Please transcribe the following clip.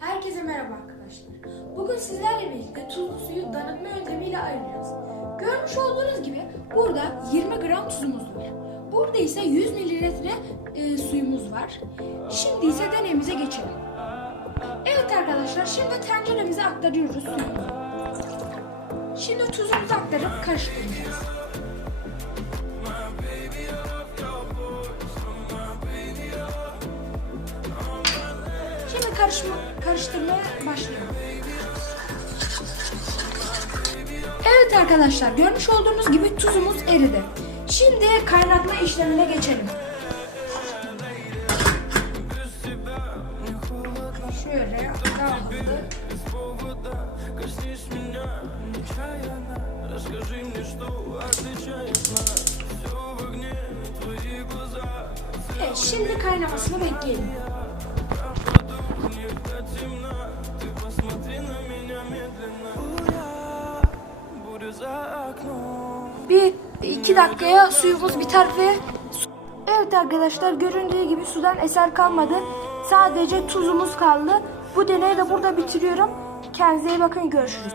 Herkese merhaba arkadaşlar. Bugün sizlerle birlikte tuzlu suyu damıtma yöntemiyle ayıracağız. Görmüş olduğunuz gibi burada 20 gram tuzumuz var. Burada ise 100 mililitre e, suyumuz var. Şimdi ise deneyimize geçelim. Evet arkadaşlar şimdi tenceremize aktarıyoruz suyumuzu. Şimdi tuzumuzu aktarıp karıştıracağız. Şimdi karışma, karıştırmaya başlayalım. Evet arkadaşlar görmüş olduğunuz gibi tuzumuz eridi. Şimdi kaynatma işlemine geçelim. Şöyle daha hızlı. Evet, şimdi kaynamasını bekleyelim. Bir iki dakikaya suyumuz biter ve Evet arkadaşlar göründüğü gibi sudan eser kalmadı. Sadece tuzumuz kaldı. Bu deneyi de burada bitiriyorum. Kendinize iyi bakın görüşürüz.